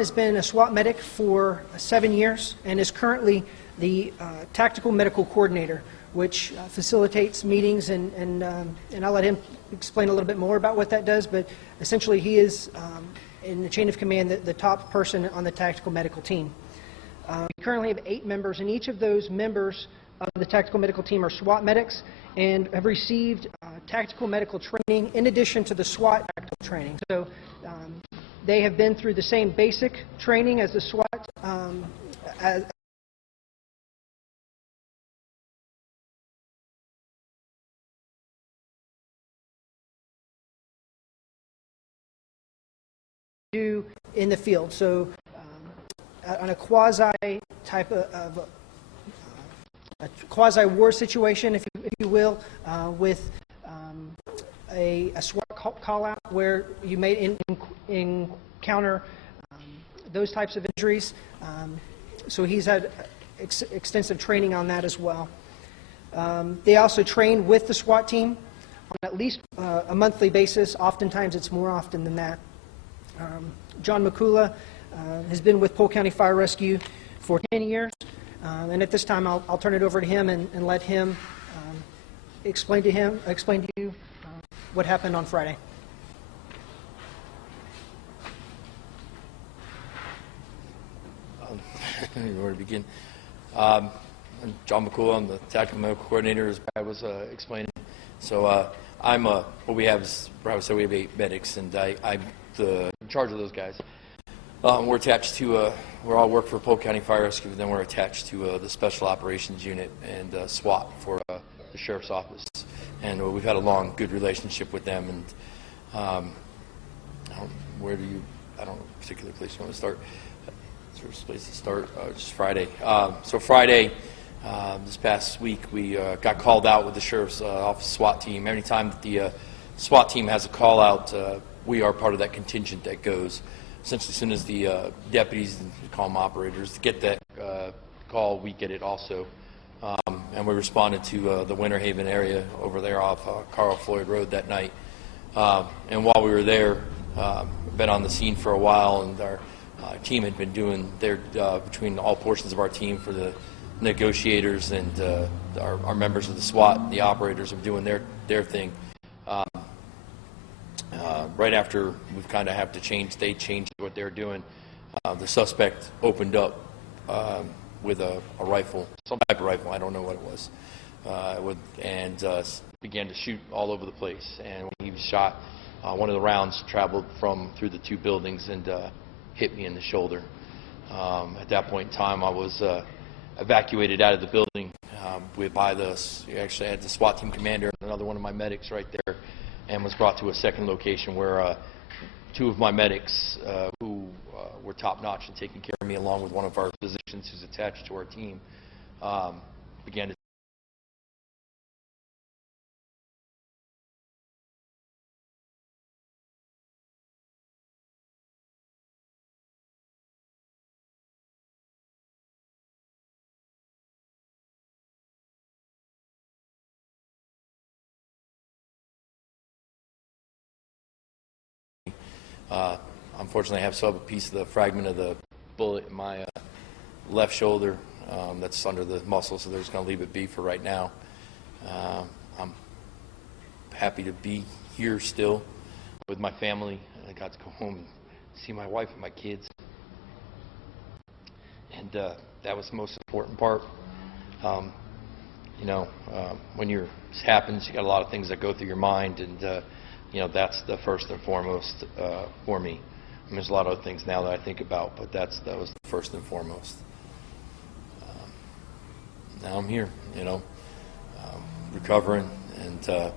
has been a SWAT medic for 7 years and is currently the Tactical Medical Coordinator, which facilitates meetings, and I'll let him explain a little bit more about what that does, but essentially he is, in the chain of command, the top person on the Tactical Medical team. We currently have 8 members, and each of those members of the Tactical Medical team are SWAT medics and have received tactical medical training in addition to the SWAT tactical training. So they have been through the same basic training as the SWAT do in the field. So on a quasi type of a quasi-war situation, if you will, with a SWAT call-out where you may encounter those types of injuries. So he's had extensive training on that as well. They also train with the SWAT team on at least a monthly basis. Oftentimes it's more often than that. John McCula has been with Polk County Fire Rescue for 10 years. And at this time, I'll turn it over to him and let him explain to you what happened on Friday. Where to begin? I'm John McCool. I'm the Tactical Medical Coordinator, as Brad was explaining. So I'm what we have is, Brad said, we have 8 medics, and I'm in charge of those guys. We're attached to, we all work for Polk County Fire Rescue, and then we're attached to the Special Operations Unit and SWAT for the Sheriff's Office. And we've had a long, good relationship with them. And I don't know, particular place you want to start. First place to start, just Friday. So Friday, this past week, we got called out with the Sheriff's Office SWAT team. Anytime that the SWAT team has a call out, we are part of that contingent that goes. Essentially, as soon as the deputies, call them operators, get that call, we get it also. And we responded to the Winter Haven area over there off Carl Floyd Road that night. And while we were there, been on the scene for a while, and our team had been doing their, between all portions of our team, for the negotiators and our members of the SWAT, the operators, are doing their thing. Right after we kind of have to change, they changed what they're doing. The suspect opened up with a rifle, some type of rifle, I don't know what it was, and began to shoot all over the place. And when he was shot, one of the rounds traveled through the 2 buildings and hit me in the shoulder. At that point in time, I was evacuated out of the building actually had the SWAT team commander and another one of my medics right there, and was brought to a second location where 2 of my medics who were top-notch in taking care of me, along with one of our physicians who's attached to our team, began to unfortunately, I have still have a piece of the fragment of the bullet in my left shoulder that's under the muscle, so they're just going to leave it be for right now. I'm happy to be here still with my family. I got to go home and see my wife and my kids, and that was the most important part. When this happens, you got a lot of things that go through your mind, and that's the first and foremost for me. I mean, there's a lot of other things now that I think about, but that was the first and foremost. Now I'm here, recovering, and I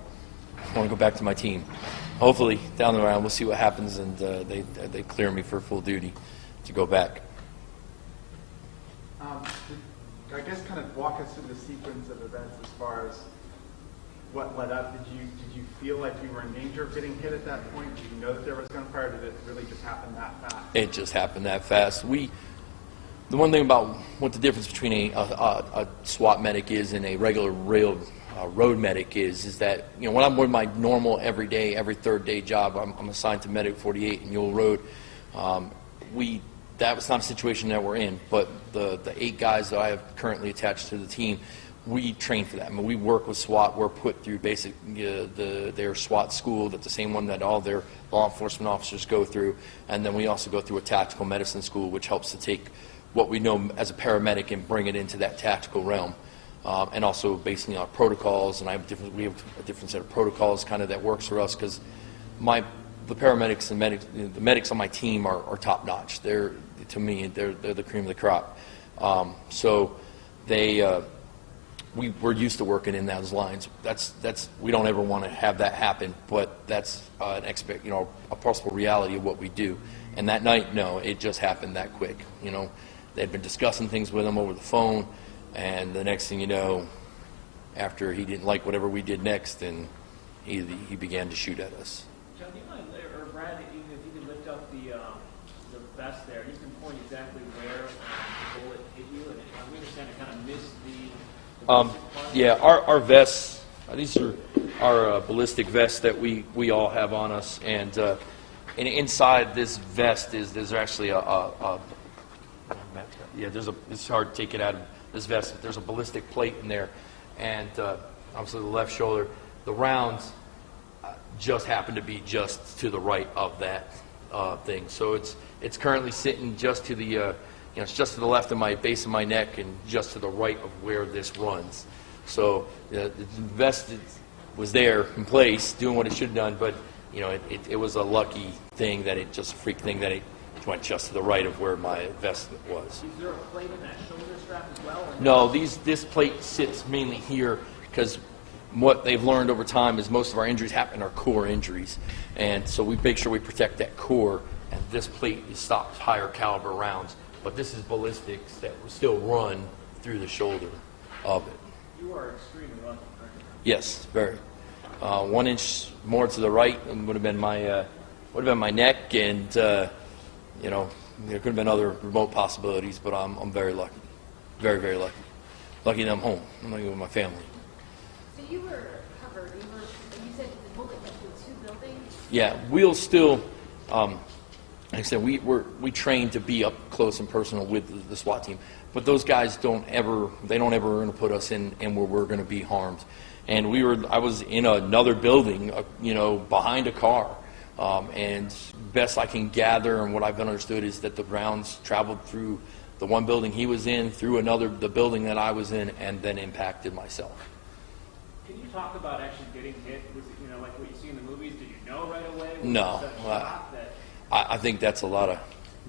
want to go back to my team. Hopefully, down the line, we'll see what happens, and they clear me for full duty to go back. I guess kind of walk us through the sequence of events as far as what led up. Did you feel like you were in danger of getting hit at that point? Did you know that there was gunfire? Did it really just happen that fast? It just happened that fast. The one thing about what the difference between a SWAT medic is and a regular road medic is that, when I'm with my normal every day, every third day job, I'm assigned to Medic 48 in Yule Road. that was not a situation that we're in, but the 8 guys that I have currently attached to the team, we train for that. I mean, we work with SWAT. We're put through basic their SWAT school, that's the same one that all their law enforcement officers go through, and then we also go through a tactical medicine school, which helps to take what we know as a paramedic and bring it into that tactical realm, and also based on our protocols. And we have a different set of protocols kind of that works for us, because the paramedics and the medics on my team are top notch. To me, they're the cream of the crop. So we're used to working in those lines. We don't ever want to have that happen, but that's a possible reality of what we do. And that night, no, it just happened that quick. They'd been discussing things with him over the phone, and the next thing you know, after he didn't like whatever we did next, and he began to shoot at us. John, do you mind, or Brad, if you could lift up the vest there, you can point exactly where the bullet hit you, and we understand it kind of missed the yeah, our vests, these are our ballistic vests that we all have on us, and inside this vest there's actually it's hard to take it out of this vest. There's a ballistic plate in there, and obviously the left shoulder, the rounds just happen to be just to the right of that thing. So it's currently sitting just to the it's just to the left of my base of my neck and just to the right of where this runs. So the vest was there in place, doing what it should have done, but it was a lucky thing that a freak thing that it went just to the right of where my vest was. Is there a plate in that shoulder strap as well? No, this plate sits mainly here, because what they've learned over time is most of our injuries happen are core injuries, and so we make sure we protect that core, and this plate stops higher caliber rounds, but this is ballistics that will still run through the shoulder of it. You are extremely lucky, right? Yes, very. 1 inch more to the right would have been my neck, and there could have been other remote possibilities, but I'm very lucky, very, very lucky. Lucky that I'm home. I'm lucky with my family. So you were covered. You said the bullet went through 2 buildings? Yeah, we'll still, like I said, we train to be up close and personal with the SWAT team, but those guys don't ever going to put us in where we're going to be harmed. And I was in another building, behind a car, and best I can gather and what I've been understood is that the rounds traveled through the one building he was in, through the building that I was in, and then impacted myself. Can you talk about actually getting hit? Was it, like what you see in the movies? Did you know right away? No. I think that's a lot of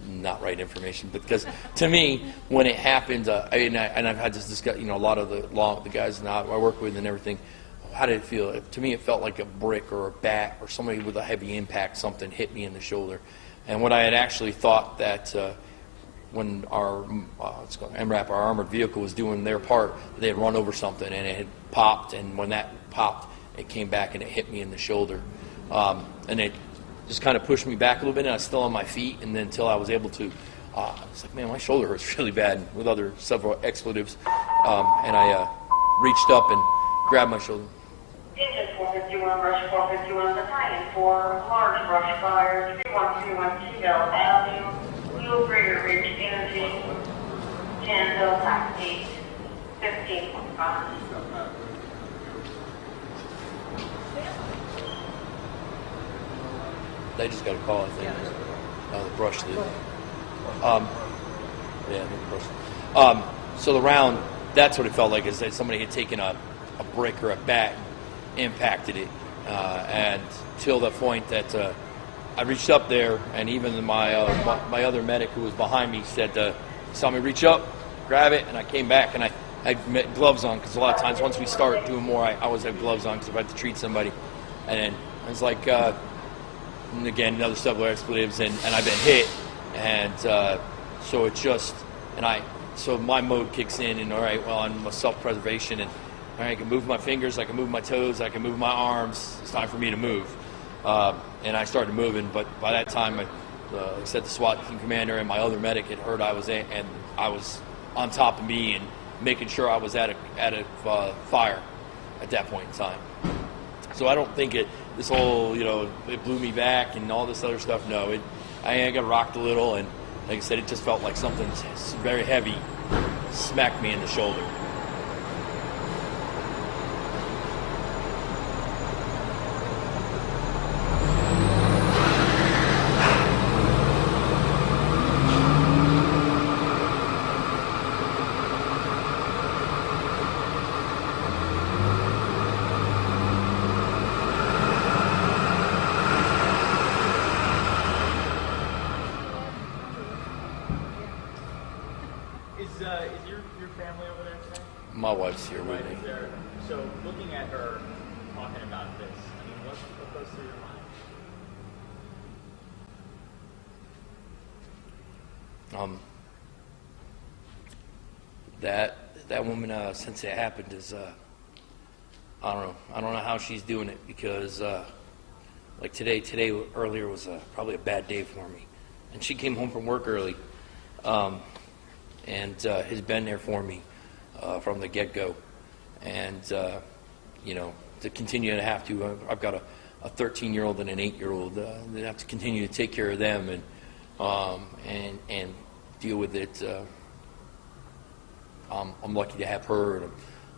not right information, because to me, when it happened, and I've had this discussion, a lot of the guys now I work with and everything, how did it feel? To me, it felt like a brick or a bat or somebody with a heavy impact, something hit me in the shoulder. And what I had actually thought that when our MRAP, our armored vehicle, was doing their part, they had run over something and it had popped, and when that popped, it came back and it hit me in the shoulder. And it just kind of pushed me back a little bit, and I was still on my feet, and then until I was able to, I was like, man, my shoulder hurts really bad, with several expletives, and I reached up and grabbed my shoulder. Engine 451, brush 451, battalion 4, large brush fire, 3131 Seabell Avenue, Wheel Greater Ridge Energy, 10 taxi, 15.5. They just got a call, I think. The brush did. Yeah, the brush. So the round, that's what it felt like, is that somebody had taken a brick or a bat, impacted it, and till the point that I reached up there, and even my other medic who was behind me said, saw me reach up, grab it, and I came back, and I had gloves on, because a lot of times once we start doing more, I always have gloves on, because if I have to treat somebody, and then I was like, and again, another several expletives, and I've been hit, and so it's just, so my mode kicks in, and all right, well, I'm a self-preservation, and all right, I can move my fingers, I can move my toes, I can move my arms, it's time for me to move. And I started moving, but by that time, like I said, the SWAT team commander and my other medic had heard I was in, and I was on top of me and making sure I was at a fire at that point in time. So I don't think it blew me back and all this other stuff. No, I got rocked a little, and like I said, it just felt like something very heavy smacked me in the shoulder. Is your family over there today? My wife's here with Right, me. is there, so looking at her talking about this, I mean, what goes through your mind? That woman, since it happened, is I don't know how she's doing it, because like today earlier was probably a bad day for me, and she came home from work early, and has been there for me from the get-go, and you know, to continue to have to, I've got a 13-year-old and an 8-year-old that have to continue to take care of them and deal with it. I'm lucky to have her, and I'm,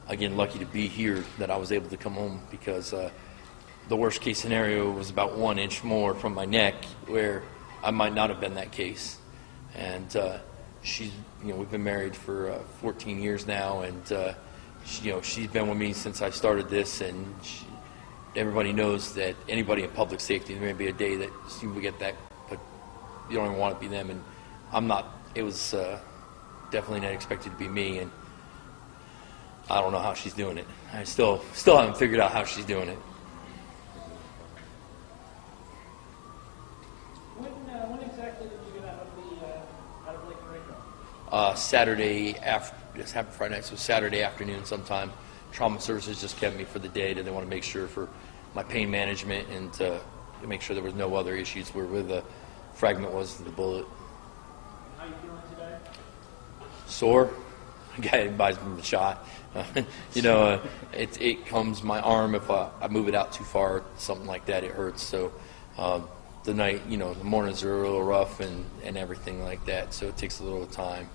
again, lucky to be here, that I was able to come home, because the worst case scenario was about 1 inch more from my neck, where I might not have been that case. And she's, you know, we've been married for 14 years now, and she, you know, she's been with me since I started this, and everybody knows that anybody in public safety, there may be a day that you will get that, but you don't even want to be them, and I'm not. It was definitely not expected to be me, and I don't know how she's doing it. I still haven't figured out how she's doing it. When exactly did you get out of Lake Parade? Saturday after, this happened Friday night, so Saturday afternoon sometime. Trauma services just kept me for the day. They want to make sure for my pain management, and to make sure there was no other issues where the fragment was to the bullet. How are you feeling today? Sore. A guy buys me the shot. You know, it comes my arm, if I move it out too far, something like that, it hurts. So the night, you know, the mornings are a little rough and everything like that. So it takes a little time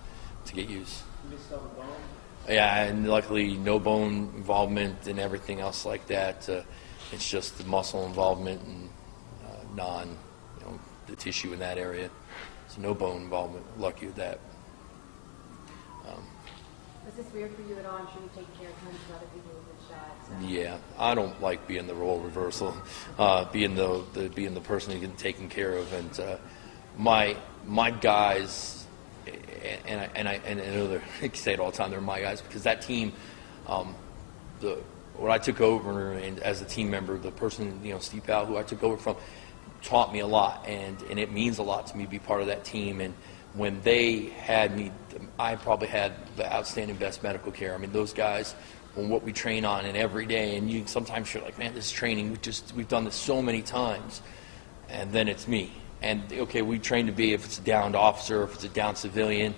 to get used. You missed all the bone? Yeah, and luckily no bone involvement and everything else like that. It's just the muscle involvement and you know, the tissue in that area. So no bone involvement. Lucky with that. Was this weird for you at all? I'm sure you've taken care of tons of other people who've been shot. So. Yeah, I don't like being the role reversal, being the person who gets taken care of, and my guys, and I know they say it all the time. They're my guys, because that team, what I took over, and as a team member, the person, you know, Steve Powell, who I took over from, taught me a lot, and it means a lot to me to be part of that team. And when they had me, I probably had the outstanding best medical care. I mean, those guys, on what we train on and every day, and you sometimes you're like, man, this is training. We've done this so many times, and then it's me. And okay, we train to be, if it's a downed officer, if it's a downed civilian.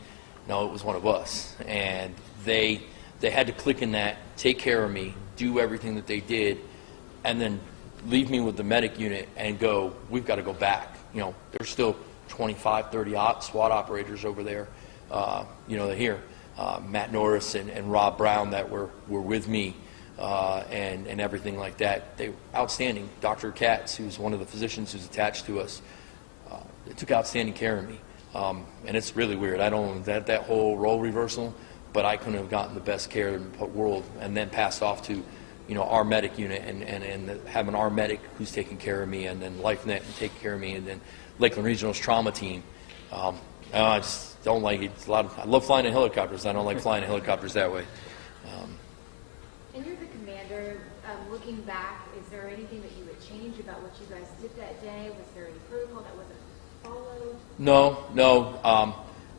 No, it was one of us, and they had to click in that, take care of me, do everything that they did, and then leave me with the medic unit and go, we've got to go back. You know, there's still 25, 30 SWAT operators over there. You know, they're here. Matt Norris and Rob Brown that were with me, and everything like that. They were outstanding. Dr. Katz, who's one of the physicians who's attached to us, they took outstanding care of me. And it's really weird. I don't that whole role reversal, but I couldn't have gotten the best care in the world, and then passed off to, you know, our medic unit, and having our medic who's taking care of me, and then LifeNet and taking care of me, and then Lakeland Regional's trauma team. I just don't like it. I love flying in helicopters. I don't like flying in helicopters that way. And you're the commander. Looking back, is there anything that you would change about what you guys did that day? Was there any protocol that wasn't followed? No,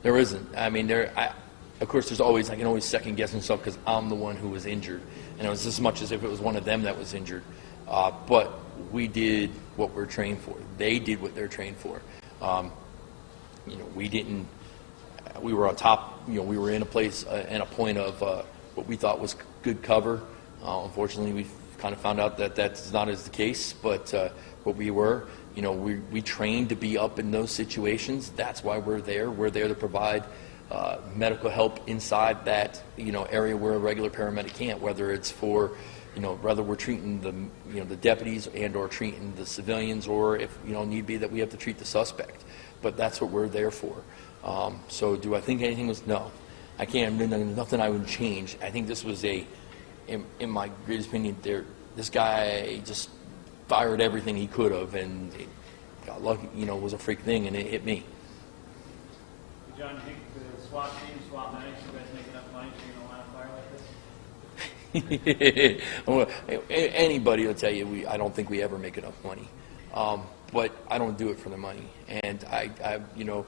there isn't. I mean, of course, I can always second guess myself, because I'm the one who was injured, and it was as much as if it was one of them that was injured. But we did what we're trained for. They did what they're trained for. You know, we didn't. We were on top. You know, we were in a place and a point of what we thought was good cover. Unfortunately, we kind of found out that that's not as the case. But we were, You know, we train to be up in those situations. That's why we're there. We're there to provide medical help inside that, you know, area where a regular paramedic can't, whether it's for, you know, whether we're treating the, you know, the deputies and or treating the civilians, or if, you know, need be that we have to treat the suspect. But that's what we're there for. So do I think anything was, no. I can't, nothing I would change. I think this was in my greatest opinion, this guy just fired everything he could have, and it got lucky, you know, it was a freak thing, and it hit me. John, do you think the SWAT team, SWAT medics, you guys make enough money to line a fire like this? Anybody will tell you I don't think we ever make enough money, but I don't do it for the money. And I you know,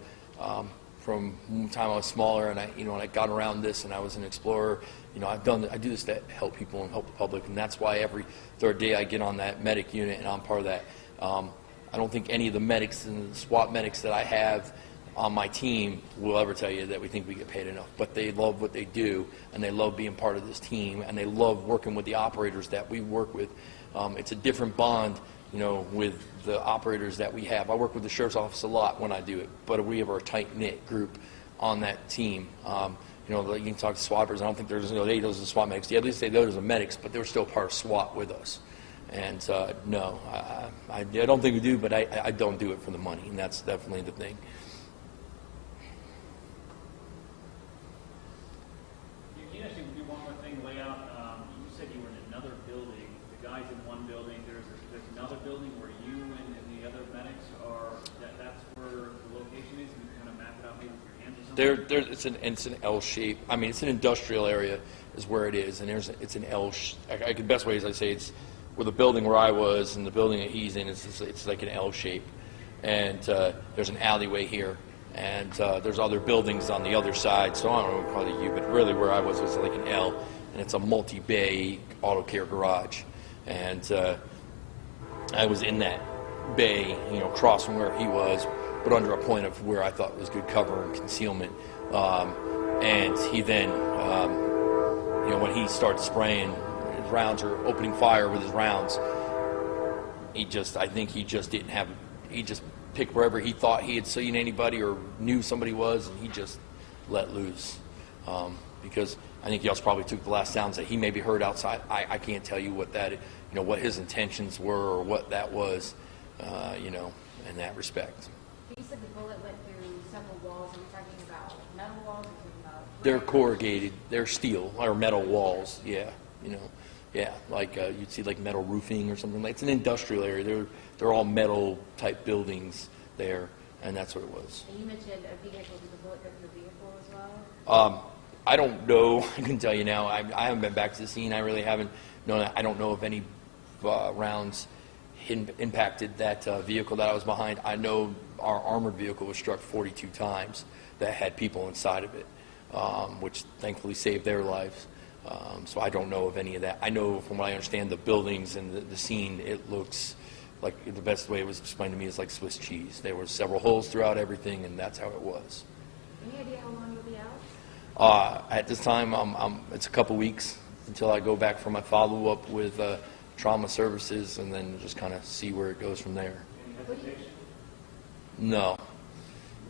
from the time I was smaller, and you know, when I got around this, and I was an explorer, you know, I do this to help people and help the public, and that's why every third day I get on that medic unit, and I'm part of that. I don't think any of the medics and the SWAT medics that I have on my team will ever tell you that we think we get paid enough, but they love what they do, and they love being part of this team, and they love working with the operators that we work with. It's a different bond, you know, with the operators that we have. I work with the sheriff's office a lot when I do it, but we have our tight-knit group on that team. You know, you can talk to SWATers. I don't think there's, you know, those are SWAT medics. Yeah, at least they those are medics, but they were still part of SWAT with us. And no, I don't think we do, but I don't do it for the money, and that's definitely the thing. You actually do one more thing, lay out, you said you were in another building. The guy's in one building. There's another building where you and the other medics are, that's where the location is, and you kind of map it out maybe with your hands or something? It's an L shape. I mean, it's an industrial area is where it is, and it's an L. The best way is I say it's where the building where I was and the building that he's in. It's like an L shape, and there's an alleyway here, and there's other buildings on the other side. So I don't know, probably you, but really where I was like an L, and it's a multi-bay auto care garage, and I was in that bay, you know, across from where he was, but under a point of where I thought was good cover and concealment. And he then, you know, when he started spraying his rounds or opening fire with his rounds, I think he just didn't have, he just picked wherever he thought he had seen anybody or knew somebody was, and he just let loose. Because I think he also probably took the last sounds that he maybe heard outside. I can't tell you what that, you know, what his intentions were or what that was, you know, in that respect. You said the bullet went through several walls. Are you talking about metal walls? Or talking about They're corrugated. They're steel or metal walls. Yeah, you know, yeah, like you'd see like metal roofing or something. Like it's an industrial area. They're all metal type buildings there, and that's what it was. And you mentioned a vehicle. Did the bullet go through a vehicle as well? I don't know. I can tell you now. I haven't been back to the scene. I really haven't known. I don't know if any rounds impacted that vehicle that I was behind. I know our armored vehicle was struck 42 times that had people inside of it, which thankfully saved their lives. So I don't know of any of that. I know from what I understand, the buildings and the scene, it looks like the best way it was explained to me is like Swiss cheese. There were several holes throughout everything, and that's how it was. Any idea how long you'll be out? At this time, it's a couple weeks until I go back for my follow-up with trauma services, and then just kind of see where it goes from there. Any hesitation? No.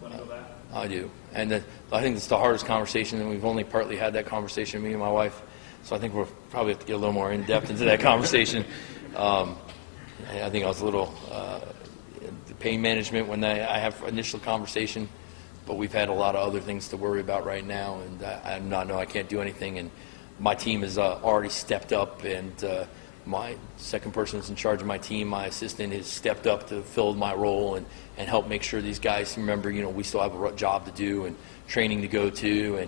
Want to go back? I do. And I think it's the hardest conversation, and we've only partly had that conversation, me and my wife. So I think we'll probably have to get a little more in-depth into that conversation. I think I was a little pain management when I have initial conversation, but we've had a lot of other things to worry about right now, and I can't do anything. And my team has already stepped up, and my second person is in charge of my team. My assistant has stepped up to fill my role and help make sure these guys remember, you know, we still have a job to do and training to go to,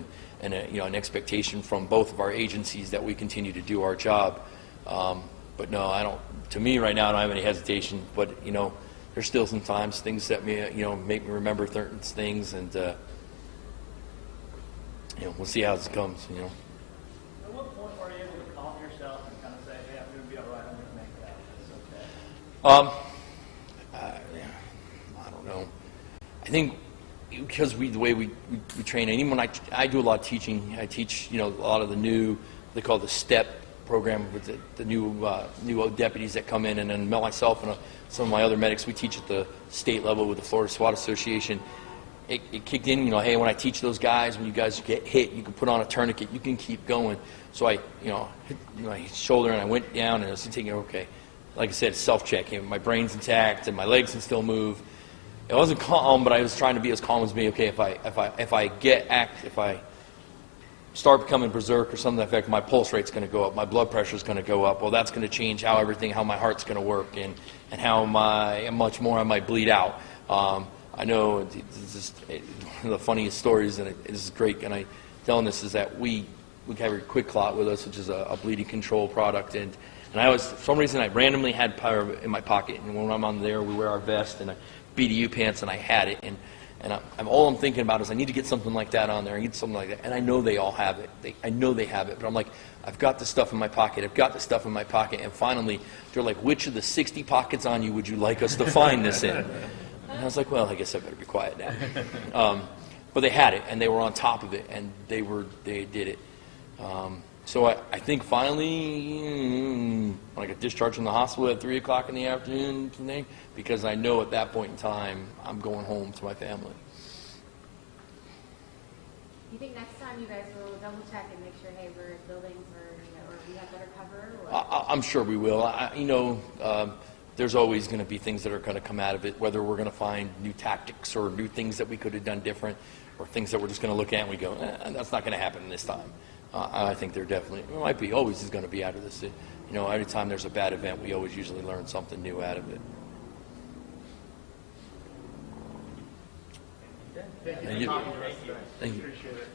and you know, an expectation from both of our agencies that we continue to do our job. But no, I don't. To me, right now, I don't have any hesitation. But you know, there's still sometimes things that make me remember certain things, and you know, we'll see how it comes. You know. At what point were you able to calm yourself and kind of say, "Hey, I'm going to be all right. I'm going to make it out. It's okay." I don't know. I think because the way we train, and even when I do a lot of teaching, I teach, you know, a lot of the new, they call the STEP program with the new deputies that come in, and then myself and some of my other medics, we teach at the state level with the Florida SWAT Association. It kicked in, hey, when I teach those guys, when you guys get hit, you can put on a tourniquet, you can keep going. So I, hit my shoulder and I went down, and I was thinking, okay, like I said, self-check. My brain's intact and my legs can still move. It wasn't calm, but I was trying to be as calm as me. Okay, if I start becoming berserk or something like that, my pulse rate's going to go up, my blood pressure's going to go up. Well, that's going to change how my heart's going to work, and how much more I might bleed out. I know one of the funniest stories, and it is great, and I telling this is that we carry Quick Clot with us, which is a bleeding control product, and I was, for some reason, I randomly had powder in my pocket, and when I'm on there, we wear our vest and BDU pants, and I had it, and all I'm thinking about is I need to get something like that on there. I need something like that, and I know they all have it. I know they have it, but I'm like, I've got the stuff in my pocket. I've got the stuff in my pocket, and finally, they're like, which of the 60 pockets on you would you like us to find this in? And I was like, well, I guess I better be quiet now. But they had it, and they were on top of it, and they did it. So I think finally, when I got discharged from the hospital at 3 o'clock in the afternoon today, because I know at that point in time, I'm going home to my family. You think next time you guys will double check and make sure, hey, we're in buildings or we have better cover? Or? I'm sure we will. There's always going to be things that are going to come out of it, whether we're going to find new tactics or new things that we could have done different, or things that we're just going to look at and we go, that's not going to happen this time. I think there definitely, it might be, always is going to be out of this. Every time there's a bad event, we always usually learn something new out of it. Thank you. Thank you. For talking to us today. Thank you. Appreciate it.